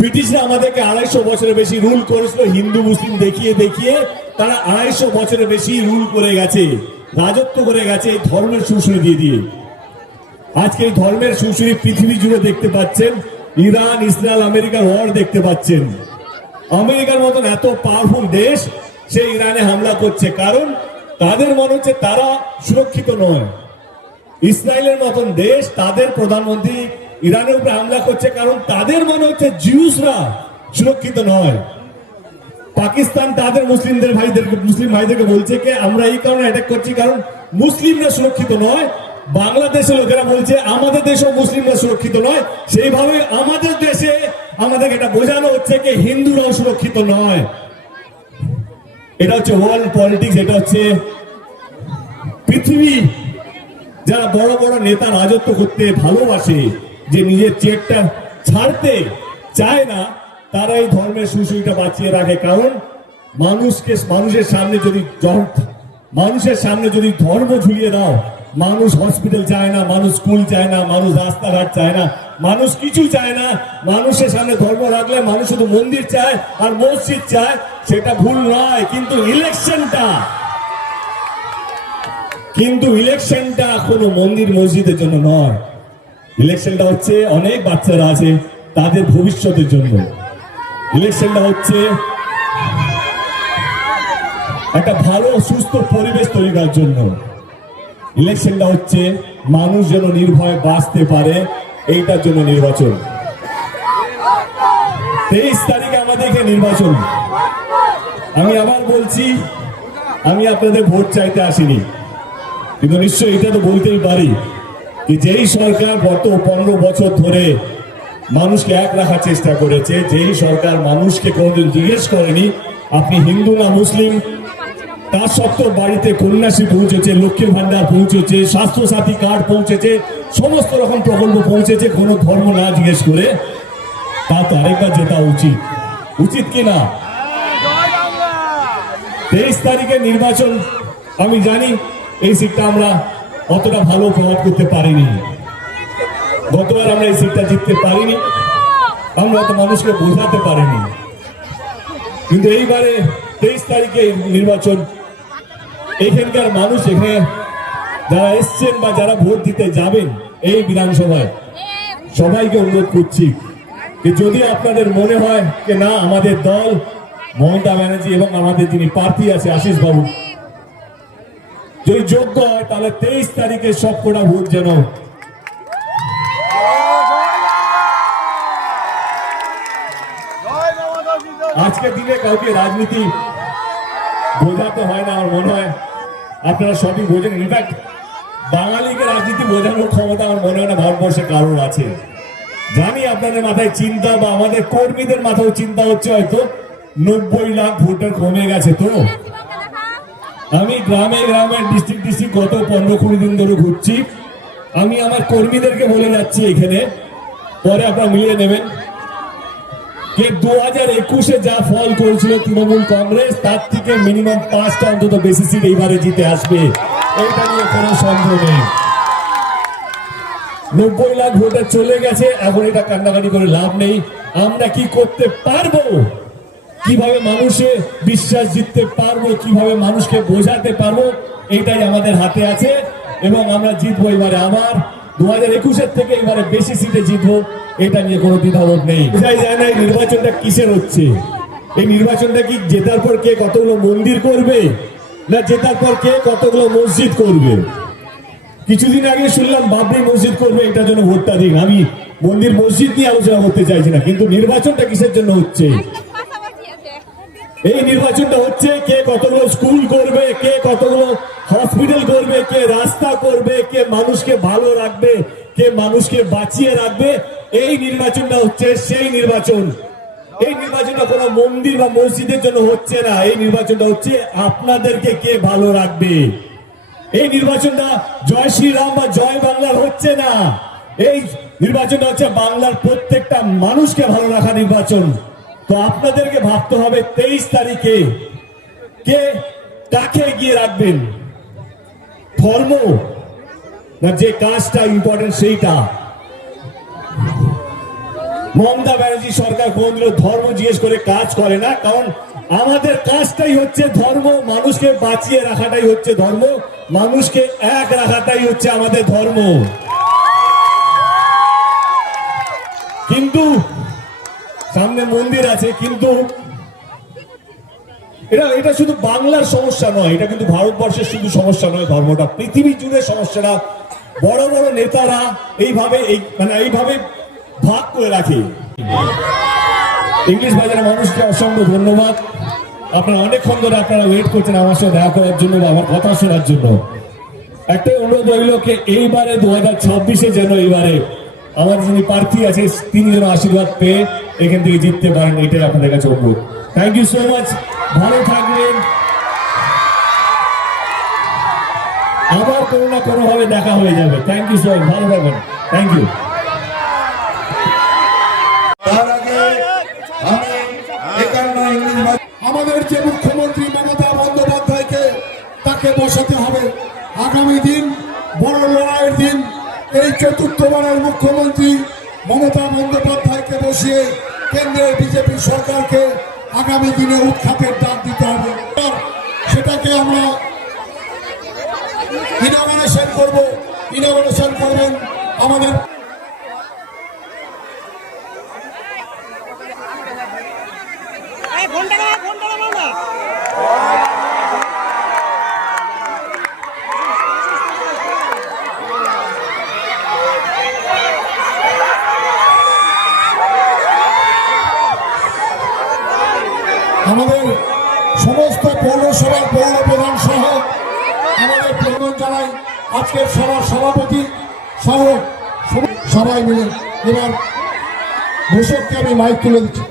ব্রিটিশরা আমাদেরকে 250 বছরের বেশি রুল করেছিল, হিন্দু মুসলিম দেখিয়ে দেখিয়ে তারা 250 বছরের বেশি রুল করে গেছে, রাজত্ব করে গেছে এই ধর্মের সুসুরি দিয়ে দিয়ে। আজকে এই ধর্মের সুসুরি পৃথিবী জুড়ে দেখতে পাচ্ছেন। ইরান, ইসরায়েল, আমেরিকার ওয়ার দেখতে পাচ্ছেন। আমেরিকার মতন এত পাওয়ারফুল দেশ সে ইরানে হামলা করছে, কারণ তাদের মনে হচ্ছে তারা সুরক্ষিত নয়। ইসরায়েলের মতন দেশ, তাদের প্রধানমন্ত্রী ইরানের উপরে হামলা করছে কারণ তাদের মনে হচ্ছে জিউসরা সুরক্ষিত নয়। পাকিস্তান তাদের মুসলিম ভাইদেরকে বলছে যে আমরা এই কারণে অ্যাটাক করছি কারণ মুসলিমরা সুরক্ষিত নয়। বাংলাদেশের লোকেরা বলছে আমাদের দেশেও মুসলিমরা সুরক্ষিত নয়। সেইভাবে আমাদের দেশে আমাদেরকে এটা বোঝানো হচ্ছে যে হিন্দুরাও সুরক্ষিত নয়। এটা হচ্ছে ওয়ার্ল্ড পলিটিক্স। এটা হচ্ছে পৃথিবী যারা বড় বড় নেতা রাজত্ব করতে ভালোবাসে, যে নিজের চেকটা ছাড়তে চায় না, তারা এই ধর্মের সুসুরিটা বাঁচিয়ে রাখে। কারণ মানুষের সামনে যদি ধর্ম ঝুলিয়ে দাও, মানুষ হসপিটাল চায় না, মানুষ স্কুল চায় না, মানুষ রাস্তাঘাট চায় না, মানুষ কিছু চায় না। মানুষের সামনে ধর্ম রাখলে মানুষ শুধু মন্দির চায় আর মসজিদ চায়, সেটা ভুল নয়। কিন্তু ইলেকশনটা কোনো মন্দির মসজিদের জন্য নয়। ইলেকশনটা হচ্ছে অনেক বাচ্চারা আছে তাদের ভবিষ্যতের জন্য। ইলেকশনটা হচ্ছে একটা ভালো সুস্থ পরিবেশ তৈরি করার জন্য। ইলেকশনটা হচ্ছে মানুষ যেন নির্ভয়ে বাঁচতে পারে, এইটার জন্য নির্বাচন। 23 তারিখে আমাদের এখানে নির্বাচন। আমি আবার বলছি, আমি আপনাদের ভোট চাইতে আসিনি, কিন্তু নিশ্চয়ই এটা তো বলতেই পারি যে যেই সরকার গত 15 বছর ধরে মানুষকে এক রাখার চেষ্টা করেছে, যেই সরকার মানুষকে কোনোদিন জিজ্ঞেস করেনি আপনি হিন্দু না মুসলিম, তার সত্ত্বেও বাড়িতে কন্যাশ্রী পৌঁছেছে, লক্ষ্মীর ভান্ডার পৌঁছেছে, স্বাস্থ্যসাথী কার্ড পৌঁছেছে, সমস্ত রকম প্রকল্প পৌঁছেছে কোনো ধর্ম না জিজ্ঞেস করে, তা তো আরেকবার জেতা উচিত কিনা? 23 তারিখে নির্বাচন। আমি জানি এই সিটটা আমরা অতটা ভালো প্রভাব করতে পারিনি, গতবার আমরা এই সিটটা জিততে পারিনি, আমরা অত মানুষকে বোঝাতে পারিনি। কিন্তু এইবারে 23 তারিখে নির্বাচন, এখানকার মানুষ, এখানে যারা এসছেন বা যারা ভোট দিতে যাবেন এই বিধানসভায়, সবাইকে অনুরোধ করছি যে যদি আপনাদের মনে হয় যে না আমাদের দল মমতা ব্যানার্জি এবং আমাদের যিনি প্রার্থী আছে আশিস বাবু যদি যোগ্য হয়, তাহলে 23 তারিখে সবকটা ভোট যেন আজকের দিনে কাউকে রাজনীতি বোঝাতে হয় না। আমার মনে হয় আপনারা সবই বোঝেন। ইনফ্যাক্ট বাঙালিকে রাজনীতি বোঝানোর ক্ষমতা আমার মনে হয় না ভারতবর্ষে কারোর আছে। জানি আপনাদের মাথায় চিন্তা বা আমাদের কর্মীদের মাথায় চিন্তা হচ্ছে হয়তো 90 লাখ ভোটার কমে গেছে। তো আমি গ্রামে গ্রামে ডিস্ট্রিক্ট গত 15-20 দিন ধরে ঘুরছি। আমি আমার কর্মীদেরকে বলে যাচ্ছি এখানে, পরে আপনারা মিলিয়ে নেবেন, যে 2021-এ যা ফল করেছিল তৃণমূল কংগ্রেস, তার থেকে মিনিমাম 5টা অন্তত বেশি সিট এইবারে জিতে আসবে, এটা নিয়ে কোনো সন্দেহ নেই। 90 লাখ ভোটার চলে গেছে, এখন এটা কান্নাকাটি করে লাভ নেই। আমরা কি করতে পারবো, কিভাবে মানুষের বিশ্বাস জিততে পারবো, কিভাবে মানুষকে বোঝাতে পারবো, এটাই আমাদের হাতে আছে এবং আমরা জিতবো এবারে। আবার 2021-এর থেকে এবারে বেশি সিটে জিতবো, এটা নিয়ে কোনো দ্বিধাবোধ নেই। বোঝাই যায় না এই নির্বাচনটা কিসের হচ্ছে। এই নির্বাচনটা কি জেতার পর কে কতগুলো মন্দির করবে, না জেতার পর কে কতগুলো মসজিদ করবে? কিছুদিন আগে শুনলাম বাবরি মসজিদ করবে, এটার জন্য ভোটটা দিন। আমি মন্দির মসজিদ নিয়ে আলোচনা করতে চাইছি না, কিন্তু নির্বাচনটা কিসের জন্য হচ্ছে? এই নির্বাচনটা হচ্ছে কে কতগুলো স্কুল করবে, কে কতগুলো হসপিটাল করবে, কে রাস্তা করবে, কে মানুষকে ভালো রাখবে, কে মানুষকে বাঁচিয়ে রাখবে। এই নির্বাচনটা হচ্ছে সেই নির্বাচন। এই নির্বাচনটা কোনো মন্দির বা মসজিদের জন্য হচ্ছে না, এই নির্বাচনটা হচ্ছে আপনাদেরকে কে ভালো রাখবে। এই নির্বাচনটা জয় শ্রীরাম বা জয় বাংলার হচ্ছে না, এই নির্বাচনটা হচ্ছে বাংলার প্রত্যেকটা মানুষকে ভালো রাখা নির্বাচন। তো আপনাদেরকে ভাবতে হবে 23 তারিখে কে কাকে এগিয়ে রাখবেন, ধর্ম না যে কাজটা ইম্পর্টেন্ট সেইটা। মমতা ব্যানার্জি সরকার কোনদিনও ধর্ম জিজ্ঞেস করে কাজ করে না, কারণ আমাদের কাজটাই হচ্ছে ধর্ম, মানুষকে বাঁচিয়ে রাখাটাই হচ্ছে ধর্ম, মানুষকে এক রাখাটাই হচ্ছে আমাদের ধর্ম। কিন্তু সামনে মন্দির আছে, কিন্তু এটা শুধু বাংলার সমস্যা নয়, এটা কিন্তু ভারতবর্ষের শুধু সমস্যা নয়, ধর্মটা পৃথিবী জুড়ে সমস্যাটা। বড় বড় নেতারা এইভাবে ভাগ করে রাখে। ইংলিশ বাজারের মানুষকে অসংখ্য ধন্যবাদ। আপনারা অনেকক্ষণ ধরে আপনারা ওয়েট করছেন আমার সাথে দেখা করার জন্য বা আমার কথা শোনার জন্য। একটাই অনুরোধ রইল কে এইবারে 2026-এ যেন এইবারে আমাদের যিনি প্রার্থী আছে তিনি যেন আশীর্বাদ পেয়ে এখান থেকে জিততে পারেন, এটাই আপনাদের কাছে অনুরোধ। থ্যাংক ইউ সো মাচ, ভালো থাকবেন, আবার কোনো না কোনো ভাবে দেখা হয়ে যাবে। থ্যাংক ইউ সো মাচ, ভালো থাকবেন, থ্যাংক ইউ। আমাদের যে মুখ্যমন্ত্রী মমতা বন্দ্যোপাধ্যায়কে তাকে বসাতে হবে। আগামী দিন বড় লড়াইয়ের দিন। এই চতুর্থবারের মুখ্যমন্ত্রী মমতা বন্দ্যোপাধ্যায়কে বসিয়ে কেন্দ্রের বিজেপি সরকারকে আগামী দিনে উৎখাতের ডাক দিতে হবে। সেটাকে আমরা ইনঅগ্রেশন করব। ইনঅগ্রেশন করবেন আমাদের আমাদের সমস্ত পৌরসভার পৌর প্রধান সহ আমাদের প্রধান জানাই আজকের সভার সভাপতি সহ সবাই মিলে এবার ঘোষককে আমি মাইক তুলে দিচ্ছি।